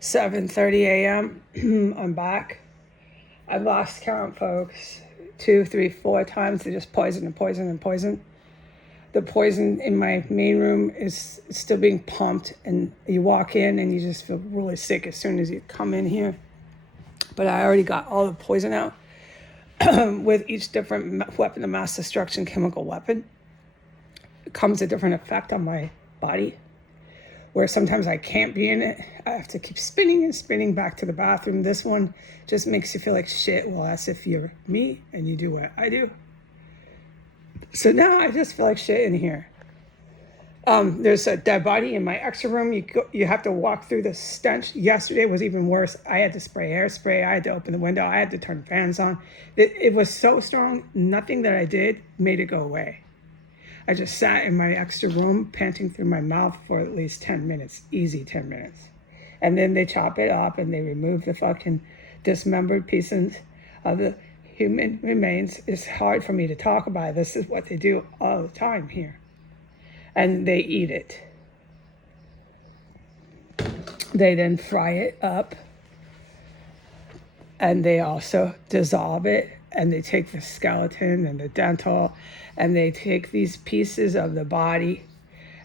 7:30 a.m. I'm back. I've lost count, folks. 2, 3, 4 times. They just poison and poison and poison. The poison in my main room is still being pumped, and you walk in and you just feel really sick as soon as you come in here. But I already got all the poison out with each different weapon of mass destruction, chemical weapon. It comes a different effect on my body, where sometimes I can't be in it. I have to keep spinning and spinning back to the bathroom. This one just makes you feel like shit. Well, that's if you're me and you do what I do. So now I just feel like shit in here. There's a dead body in my extra room. You have to walk through the stench. Yesterday was even worse. I had to spray hairspray. I had to open the window. I had to turn fans on. It was so strong. Nothing that I did made it go away. I just sat in my extra room, panting through my mouth for at least 10 minutes, easy 10 minutes. And then they chop it up and they remove the fucking dismembered pieces of the human remains. It's hard for me to talk about. This is what they do all the time here. And they eat it. They then fry it up. And they also dissolve it. And they take the skeleton and the dental, and they take these pieces of the body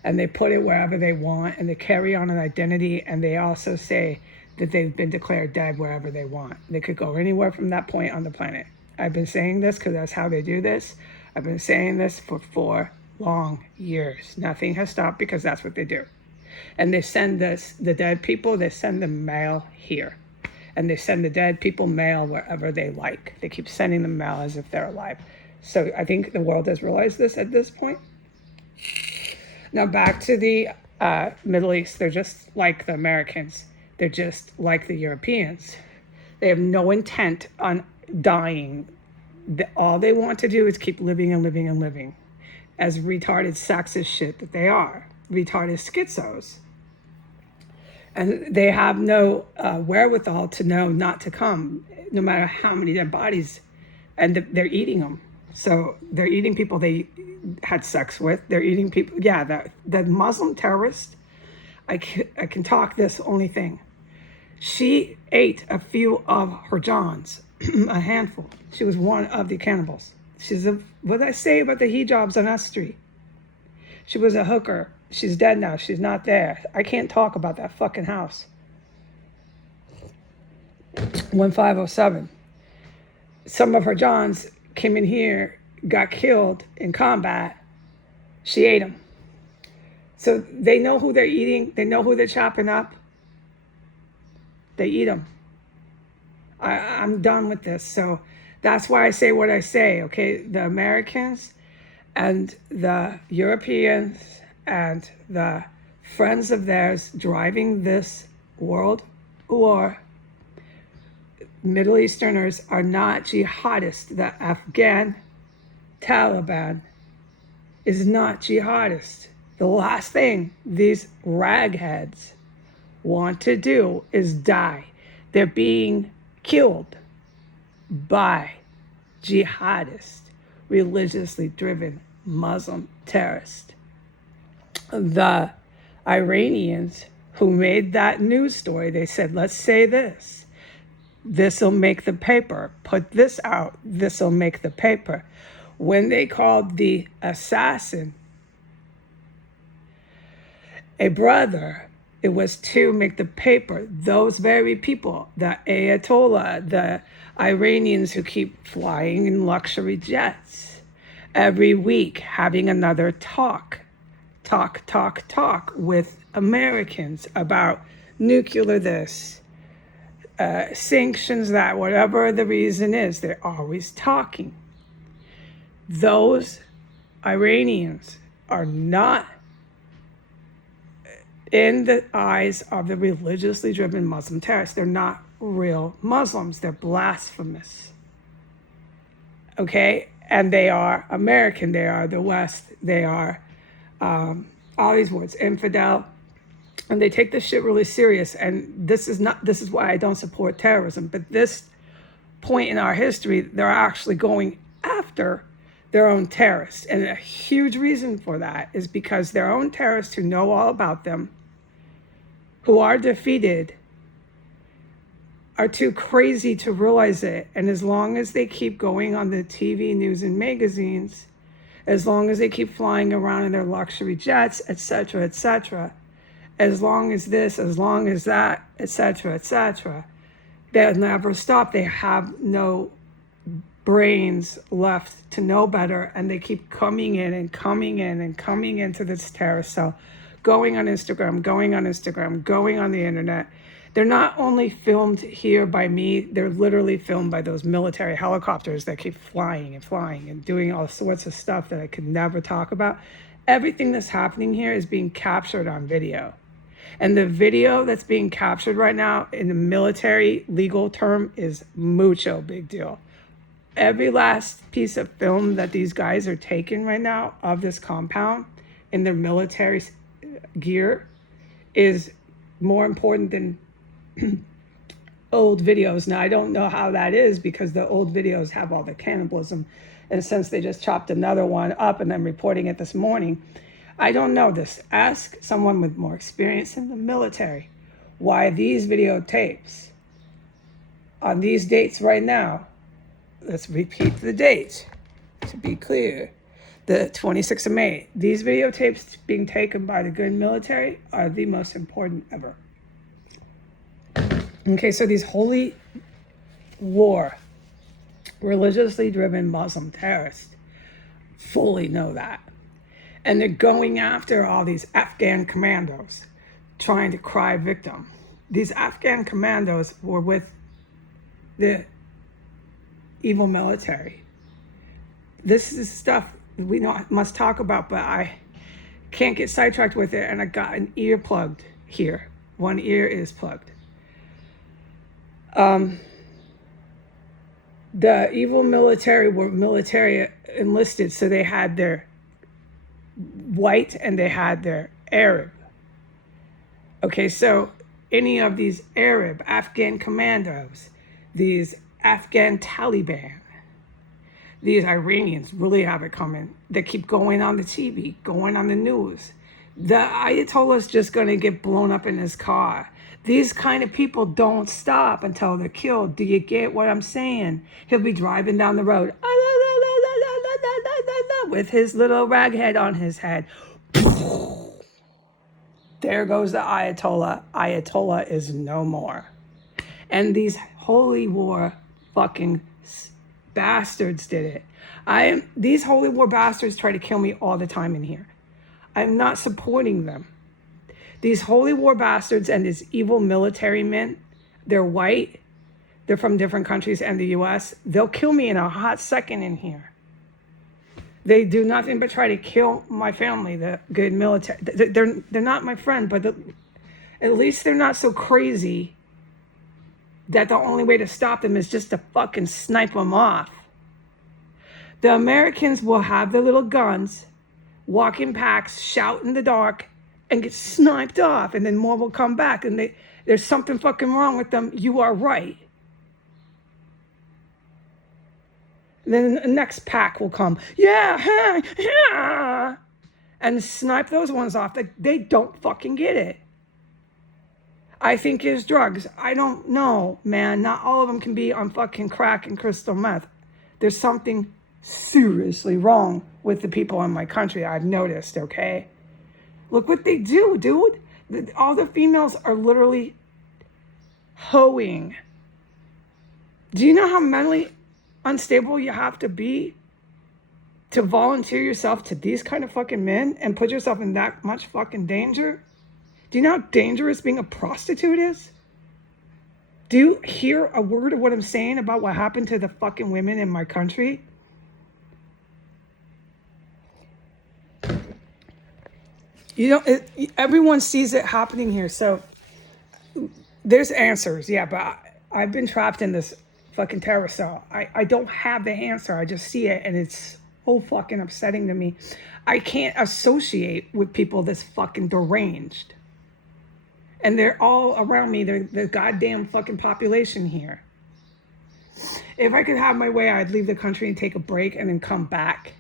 and they put it wherever they want, and they carry on an identity, and they also say that they've been declared dead wherever they want. They could go anywhere from that point on the planet. I've been saying this because that's how they do this. I've been saying this for 4 long years. Nothing has stopped because that's what they do. And they send the dead people, they send them mail here. And they send the dead people mail wherever they like. They keep sending them mail as if they're alive. So I think the world has realized this at this point. Now back to the Middle East. They're just like the Americans. They're just like the Europeans. They have no intent on dying. All they want to do is keep living and living and living. As retarded sexist shit that they are. Retarded schizos. And they have no wherewithal to know not to come, no matter how many dead bodies, and they're eating them. So they're eating people they had sex with. They're eating people. Yeah, the Muslim terrorist, I can talk this only thing. She ate a few of her Johns, a handful. She was one of the cannibals. What did I say about the hijabs on S Street? She was a hooker. She's dead now. She's not there. I can't talk about that fucking house. 1507. Some of her Johns came in here, got killed in combat. She ate them. So they know who they're eating. They know who they're chopping up. They eat them. I'm done with this. So that's why I say what I say, okay? The Americans and the Europeans and the friends of theirs driving this world war, Middle Easterners are not jihadists. The Afghan Taliban is not jihadist. The last thing these ragheads want to do is die. They're being killed by jihadists, religiously driven Muslim terrorists. The Iranians who made that news story, they said, let's say this. This'll make the paper. Put this out. This'll make the paper. When they called the assassin a brother, it was to make the paper. Those very people, the Ayatollah, the Iranians who keep flying in luxury jets every week, having another talk with Americans about nuclear this, sanctions that, whatever the reason is, they're always talking. Those Iranians are not, in the eyes of the religiously driven Muslim terrorists, they're not real Muslims. They're blasphemous. Okay? And they are American. They are the West. They are all these words, infidel. And they take this shit really serious. And this is why I don't support terrorism. But this point in our history, they're actually going after their own terrorists. And a huge reason for that is because their own terrorists who know all about them, who are defeated, are too crazy to realize it. And as long as they keep going on the TV, news, and magazines, as long as they keep flying around in their luxury jets, etc., as long as this, as long as that, etc., they'll never stop. They have no brains left to know better, and they keep coming in and coming in and coming into this terror cell, going on Instagram, going on the internet. They're not only filmed here by me, they're literally filmed by those military helicopters that keep flying and doing all sorts of stuff that I could never talk about. Everything that's happening here is being captured on video. And the video that's being captured right now in the military legal term is mucho big deal. Every last piece of film that these guys are taking right now of this compound in their military gear is more important than old videos. Now, I don't know how that is because the old videos have all the cannibalism. And since they just chopped another one up and I'm reporting it this morning, I don't know this. Ask someone with more experience in the military why these videotapes on these dates right now. Let's repeat the dates to be clear. The 26th of May. These videotapes being taken by the good military are the most important ever. Okay, so these holy war, religiously driven Muslim terrorists fully know that. And they're going after all these Afghan commandos trying to cry victim. These Afghan commandos were with the evil military. This is stuff we must talk about, but I can't get sidetracked with it, and I got an ear plugged here. One ear is plugged. The evil military were military enlisted, so they had their white and they had their Arab. Okay, so any of these Arab, Afghan commandos, these Afghan Taliban, these Iranians really have it coming. They keep going on the TV, going on the news. The Ayatollah's just going to get blown up in his car. These kind of people don't stop until they're killed. Do you get what I'm saying? He'll be driving down the road with his little raghead on his head. There goes the Ayatollah. Ayatollah is no more. And these holy war fucking bastards did it. These holy war bastards try to kill me all the time in here. I'm not supporting them. These holy war bastards and these evil military men, they're white, they're from different countries and the US. They'll kill me in a hot second in here. They do nothing but try to kill my family, the good military. They're not my friend, but at least they're not so crazy that the only way to stop them is just to fucking snipe them off. The Americans will have their little guns, walk in packs, shout in the dark, and get sniped off, and then more will come back, and there's something fucking wrong with them. You are right. And then the next pack will come, yeah, and snipe those ones off. They don't fucking get it. I think it's drugs. I don't know, man. Not all of them can be on fucking crack and crystal meth. There's something seriously wrong with the people in my country, I've noticed, okay? Look what they do, dude. All the females are literally hoeing. Do you know how mentally unstable you have to be to volunteer yourself to these kind of fucking men and put yourself in that much fucking danger? Do you know how dangerous being a prostitute is? Do you hear a word of what I'm saying about what happened to the fucking women in my country? You know, everyone sees it happening here. So there's answers, yeah, but I've been trapped in this fucking terror cell. I don't have the answer. I just see it, and it's so fucking upsetting to me. I can't associate with people this fucking deranged. And they're all around me. They're the goddamn fucking population here. If I could have my way, I'd leave the country and take a break and then come back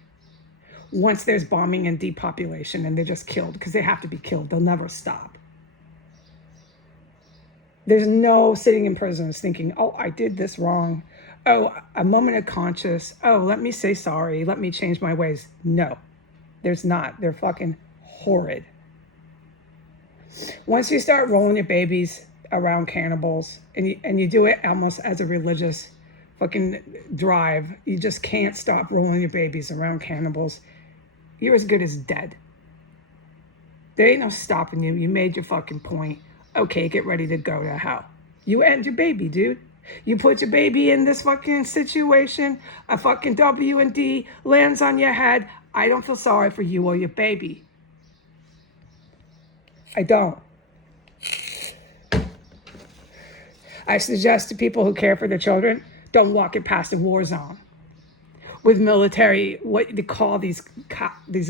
once there's bombing and depopulation and they're just killed because they have to be killed. They'll never stop. There's no sitting in prisons thinking, oh, I did this wrong. Oh, a moment of conscience. Oh, let me say sorry. Let me change my ways. No, there's not. They're fucking horrid. Once you start rolling your babies around cannibals, and you do it almost as a religious fucking drive, you just can't stop rolling your babies around cannibals, you're as good as dead. There ain't no stopping you. You made your fucking point. Okay, get ready to go to hell. You end your baby, dude. You put your baby in this fucking situation, a fucking W&D lands on your head. I don't feel sorry for you or your baby. I don't. I suggest to people who care for their children, don't walk it past a war zone. With military, what they call these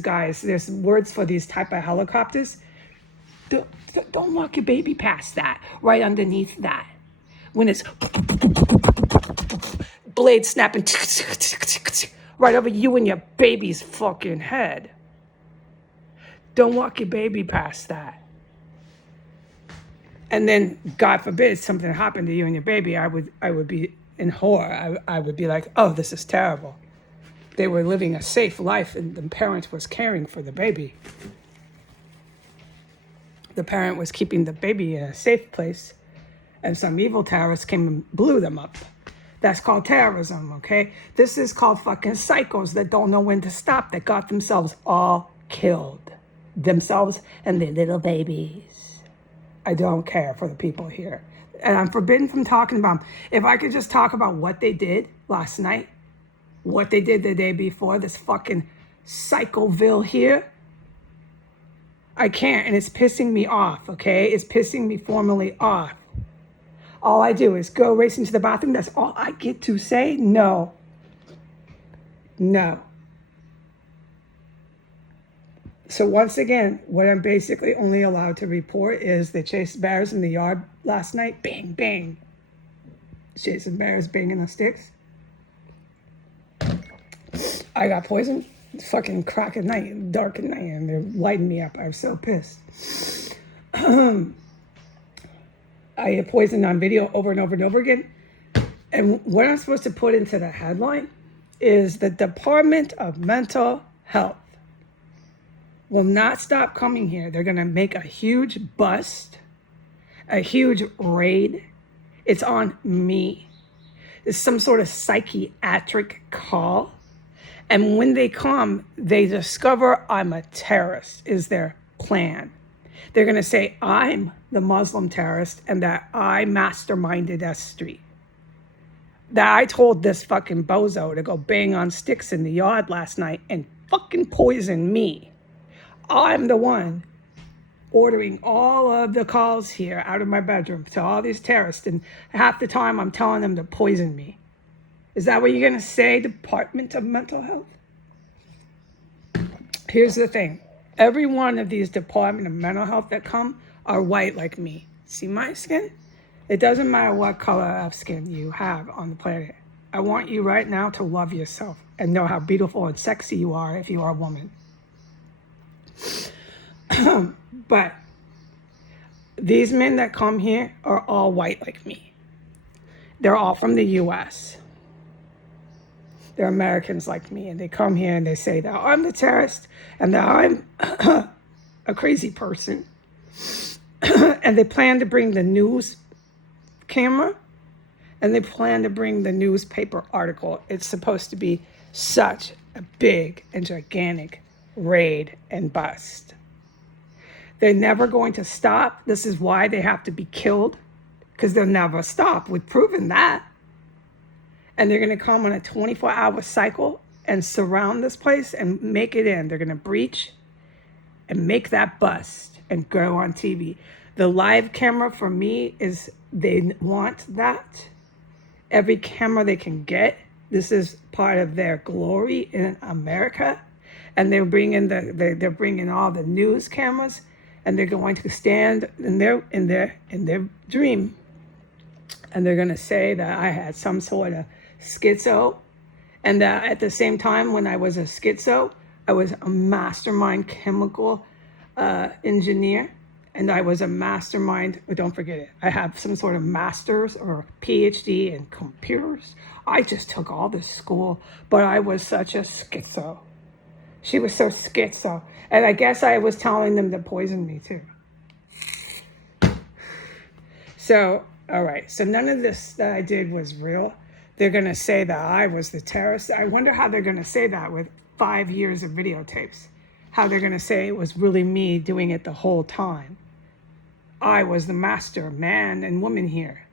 guys, there's words for these type of helicopters. Don't walk your baby past that, right underneath that. When it's blade snapping right over you and your baby's fucking head. Don't walk your baby past that. And then, God forbid, something happened to you and your baby, I would be in horror. I would be like, oh, this is terrible. They were living a safe life and the parent was caring for the baby. The parent was keeping the baby in a safe place, and some evil terrorists came and blew them up. That's called terrorism, okay? This is called fucking psychos that don't know when to stop, that got themselves all killed. Themselves and their little babies. I don't care for the people here. And I'm forbidden from talking about them. If I could just talk about what they did last night, what they did the day before, this fucking Psychoville here, I can't, and it's pissing me off, okay? It's pissing me formally off. All I do is go racing to the bathroom. That's all I get to say? No. No. So once again, what I'm basically only allowed to report is they chased bears in the yard last night. Bang, bang. Chasing bears, banging the sticks. I got poisoned. It's fucking crack at night, dark at night, and they're lighting me up. I was so pissed. I get poisoned on video over and over and over again. And what I'm supposed to put into the headline is the Department of Mental Health will not stop coming here. They're going to make a huge bust, a huge raid. It's on me. It's some sort of psychiatric call. And when they come, they discover I'm a terrorist, is their plan. They're going to say I'm the Muslim terrorist and that I masterminded S Street. That I told this fucking bozo to go bang on sticks in the yard last night and fucking poison me. I'm the one ordering all of the calls here out of my bedroom to all these terrorists, and half the time I'm telling them to poison me. Is that what you're going to say, Department of Mental Health? Here's the thing. Every one of these Department of Mental Health that come are white like me. See my skin? It doesn't matter what color of skin you have on the planet. I want you right now to love yourself and know how beautiful and sexy you are if you are a woman. But these men that come here are all white like me. They're all from the U.S. They're Americans like me, and they come here and they say that I'm the terrorist and that I'm a crazy person. And they plan to bring the news camera and they plan to bring the newspaper article. It's supposed to be such a big and gigantic raid and bust. They're never going to stop. This is why they have to be killed, because they'll never stop. We've proven that. And they're going to come on a 24-hour cycle and surround this place and make it in. They're going to breach and make that bust and go on TV. The live camera for me is they want that. Every camera they can get. This is part of their glory in America. And they're bringing they're bringing all the news cameras, and they're going to stand in their dream, and they're going to say that I had some sort of schizo, and that at the same time when I was a schizo, I was a mastermind chemical engineer, And I was a mastermind. Oh, don't forget it. I have some sort of master's or PhD in computers. I just took all this school, but I was such a schizo. She was so schizo. And I guess I was telling them to poison me too. So, all right. So none of this that I did was real. They're going to say that I was the terrorist. I wonder how they're going to say that with 5 years of videotapes. How they're going to say it was really me doing it the whole time. I was the master, man and woman here.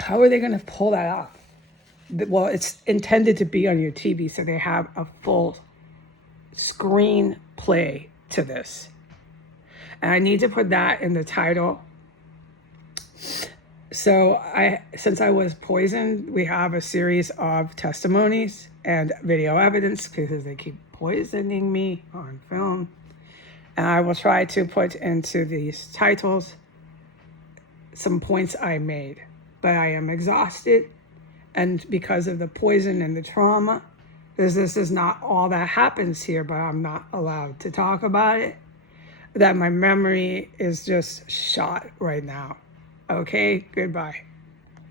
How are they going to pull that off? Well, it's intended to be on your TV, so they have a full screen play to this. And I need to put that in the title. So since I was poisoned, we have a series of testimonies and video evidence because they keep poisoning me on film. And I will try to put into these titles some points I made. But I am exhausted. And because of the poison and the trauma, this is not all that happens here, but I'm not allowed to talk about it. That my memory is just shot right now. Okay, goodbye.